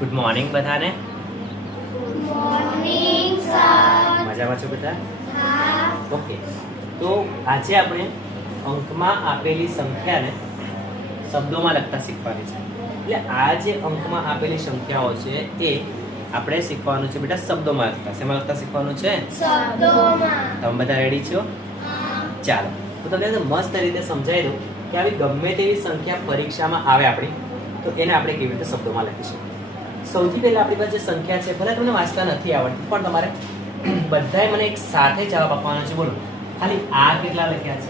Good morning બધાને. Good morning sir. મજામાં છો બધા? હા. ઓકે, તો આજે આપણે અંકમાં આપેલી સંખ્યાને શબ્દોમાં લખતા શીખવાની છે. એટલે આ જે અંકમાં આપેલી સંખ્યાઓ છે એ આપણે શીખવાનું છે બેટા શબ્દોમાં લખતા. શેમાં લખતા શીખવાનું છે? શબ્દોમાં. તમે બધા રેડી છો? ચાલો, તો તમને મસ્ત રીતે સમજાવી દઉં કે આવી ગમે તેવી સંખ્યા પરીક્ષામાં આવે આપણી, તો એને આપણે કેવી રીતે શબ્દોમાં લખી શકીએ. સૌથી પહેલા આપણી પાસે જે સંખ્યા છે, ભલે તમને વાંચતા નથી આવડતી, પણ તમારે બધાએ મને એક સાથે જવાબ આપવાનો છે. બોલો, ખાલી આ કેટલા લખ્યા છે?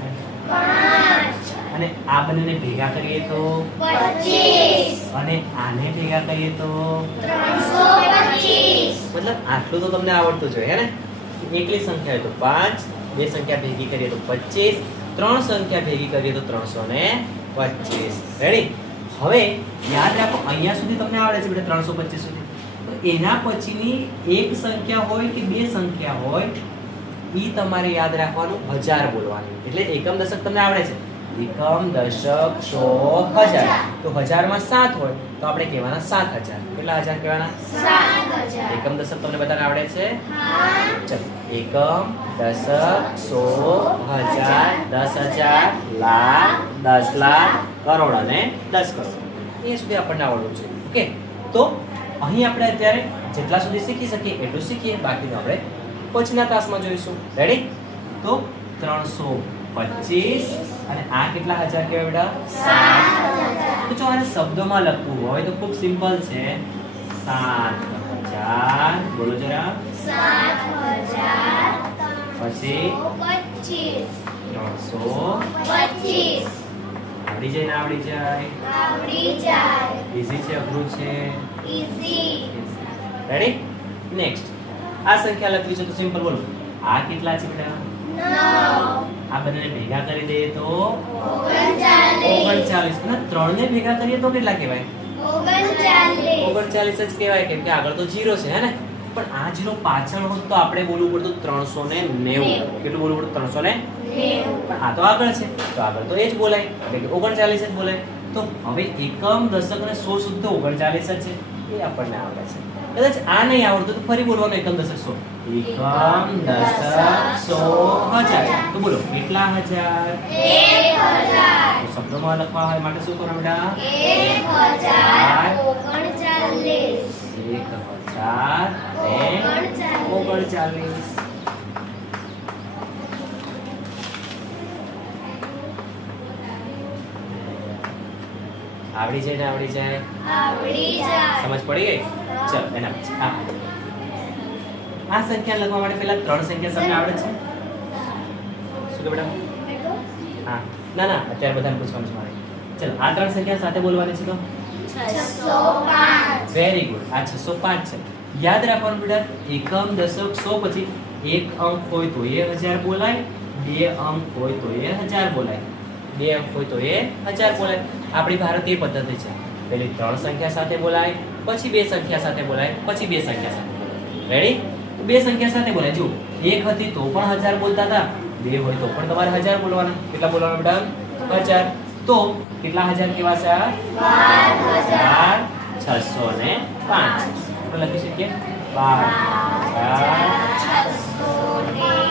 5. અને આ બંનેને ભેગા કરીએ તો 25. અને આને ભેગા કરીએ તો 325. મતલબ આટલું તો તમને આવડતું જોઈએ હે ને? એકલી સંખ્યા હોય તો 5, બે સંખ્યા ભેગી કરીએ તો 25, ત્રણ સંખ્યા ભેગી કરીએ તો 325. રેડી? હવે યાદ રાખો, અહીંયા સુધી તમને આવડે છે બેટા 325 સુધી. તો એના પછીની એક સંખ્યા હોય કે બે સંખ્યા હોય, ઈ તમારે યાદ રાખવાનું 1000 બોલવાની. એટલે એકમ દશક તમને આવડે છે, એકમ દશક સો હજાર. તો 1000 માં 7 હોય તો આપણે કહેવાના 7000. કેટલા હજાર કહેવાના? 7000. એકમ દશક તમને બધાને આવડે છે? હા. ચલો, એકમ દશક સો હજાર 10,000 લાખ 10 લાખ કરોડ અને 10 કરોડ એ સુધી આપણને આવડવું છે. ઓકે, તો અહીં આપણે અત્યારે જેટલા સુધી શીખી શકીએ એટલું શીખીએ, બાકીનું આપણે પછીના તાસમાં જોઈશું. રેડી? તો 325 અને આ કેટલા હજાર કહેવાય બેટા? 7000. તો જો આને શબ્દોમાં લખવું હોય તો ખૂબ સિમ્પલ છે. 7000 બોલો જરા. 7000. પછી 25. 325. આવડી જાય ને આવડી જાય? આવડી જાય. ઈઝી છે અઘરું છે? ઈઝી. રેડી? નેક્સ્ટ આ સંખ્યા લખવી છે તો સિમ્પલ બોલો. આ કેટલા છે બેટા? 9. આ બંનેને ભેગા કરી દઈએ તો 39. 39. ના, ત્રણને ભેગા કરીએ તો કેટલા કહેવાય? 39. 39 જ કહેવાય, કેમ કે આગળ તો 0 છે હે ને? પણ આ 0 પાછળ હોત તો આપણે બોલવું પડતું 390. કેટલું બોલવું પડતું? 390. પણ આ તો આગળ છે તો આગળ તો એ જ બોલાય, એટલે કે 39 જ બોલાય. તો હવે એકમ દશક અને સો શુદ્ધ 39 જ છે, એ આપણને આવડે છે. કદાચ આ નહીં આવડતું તો ફરી બોલવાનું એકમ દશક સો. એકમ દશક સો હજાર. તો બોલો કેટલા હજાર? 1000. તો શબ્દોમાં લખવા હોય માટે શું કરવાનું બેટા? 1039. 1039. આવડી જાય ને આવડી જાય? આવડી જાય. સમજ પડી ગઈ? ચલો એના પછી આ સંખ્યા લખવા માટે પહેલા ત્રણ સંખ્યા તમને આવડે છે? શું કે બેટા? હા, ના ના, અત્યારે બધાને પૂછવાનું છે મારે. ચલો, આ ત્રણ સંખ્યા સાથે બોલવાની છે તો 605. Very good. આ 605 છે. યાદ રાખવાનું બેટા, એકમ દશક સો પછી એક અંક હોય તો એ 1000 બોલાય, બે અંક હોય તો એ 1000 બોલાય, બે અંક હોય તો એ 1000 બોલાય. આપણી ભારતીય પદ્ધતિ છે. પહેલી ત્રણ સંખ્યા સાથે બોલાય, પછી બે સંખ્યા સાથે બોલાય, પછી બે સંખ્યા સાથે બોલાય. રેડી? બે સંખ્યા સાથે બોલાય. જો એક હતી તો પણ 1000 બોલતા હતા, બે હોય તો પણ તમારે 1000 બોલવાના. કેટલા બોલવાના બેટા? 1000. તો કેટલા 1000 કેવા છે? 12605. આપણે લખી શકીએ 12605.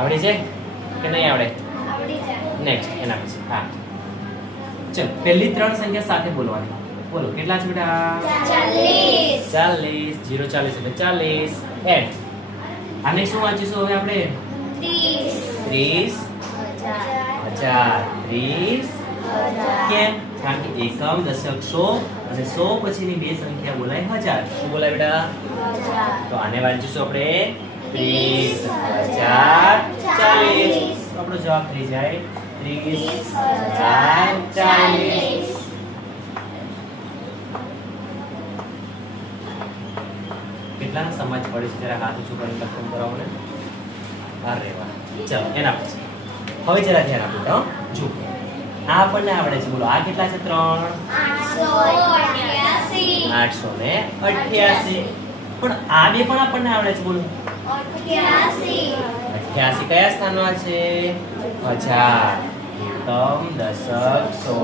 આવડી છે કે નહીં આવડે? આવડી જાય. નેક્સ્ટ એના પછી હા, ચલો પહેલી ત્રણ સંખ્યા સાથે બોલવાની. બોલો કેટલા છે બેટા? 40. 40. 0 40 એટલે 40. એડ આને શું વાંચીશું હવે આપણે? 30. 30,000. 30 કેમ? કારણ કે એકમ દશક સો અને સો પછીની બે સંખ્યા બોલાય 1000. શું બોલાય બેટા? તો આને વાંચીશું આપણે 30,040. આપણો જવાબ થઈ જાય 30,040. કેટલાને સમજ પડે છે જરા હાથ ઊંચું કરીને કન્ફર્મ કરાવો ને. અરે વાહ. ચલો એના પછી હવે જરા ધ્યાન આપો તો જો આ આપણને આવડે છે. બોલો આ કેટલા છે? 3 888. 888. પણ આ બે પણ આપણને આવડે છે. બોલો 88. 88 કયા સ્થાનમાં છે? 1000. એકમ, દશક, સો,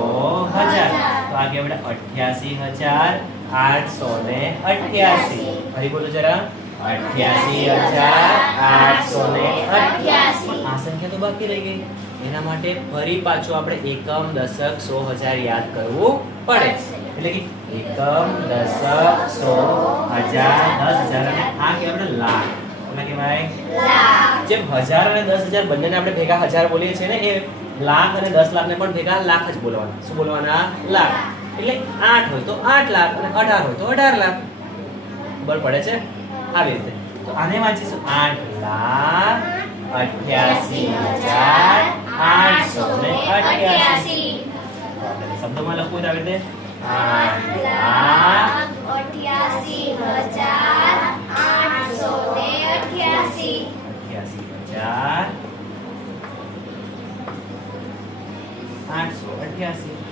હજાર. તો આ કે બેટા 88,888. ફરી બોલો જરા. 88,888. આ સંખ્યા તો બાકી રહી ગઈ. એના માટે ફરી પાછું આપણે એકમ, દશક, સો, હજાર યાદ કરવું પડે. એટલે કે એકમ, દશક, સો, હજાર, 10,000 અને આ કહેવાય લાખ. કોના કહેવાય? લાખ. જેમ 1000 અને 10,000 બંનેને આપણે ભેગા 1000 બોલીએ છીએ ને, એ લાખ અને 10 લાખને પણ ભેગા લાખ જ બોલવાના. શું બોલવાના? લાખ. એટલે 8 હોય તો 8 લાખ અને 18 હોય તો 18 લાખ. ખબર પડે છે? આવી રીતે. તો આને વાંચીશું 8,88,888. શબ્દોમાં લખવું તો આવી રીતે 8,88,888.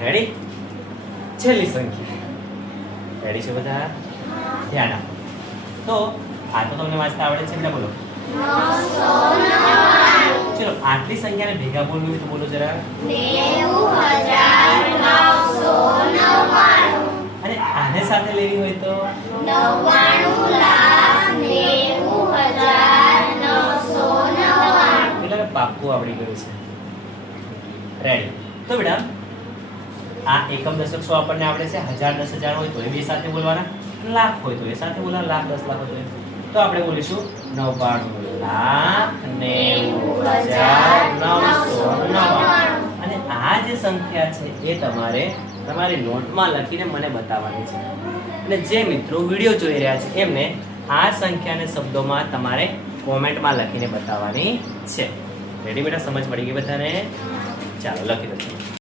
રેડી? છેલ્લી સંખ્યા. રેડી છે બધા? ધ્યાન આપો. તો આ તો તમને વાંચતા આવડે છે, એટલે બોલો. ચલો આટલી સંખ્યાને ભેગા બોલવું હોય તો બોલો જરા. 90,999. અને આને સાથે લેવી હોય તો 99,90,999. એટલે પાક્કું આવડી ગયું છે. રેડી? તો બેટા આ એકમ, દશક, સો આપણને આવડે છે. 1000, 10,000 હોય તો એ બે સાથે બોલવાના. લાખ હોય તો એ સાથે બોલવાના. લાખ, 10 લાખ હોય તો આપણે બોલીશું 99,90,999. અને આ જે સંખ્યા છે એ તમારે તમારી નોટમાં લખીને મને બતાવવાની છે. અને જે મિત્રો વિડીયો જોઈ રહ્યા છે એમને આ સંખ્યાને શબ્દોમાં તમારે કોમેન્ટમાં લખીને બતાવવાની છે. રેડી બેટા? સમજ પડી ગઈ બધાને? ચાલો લખી દો.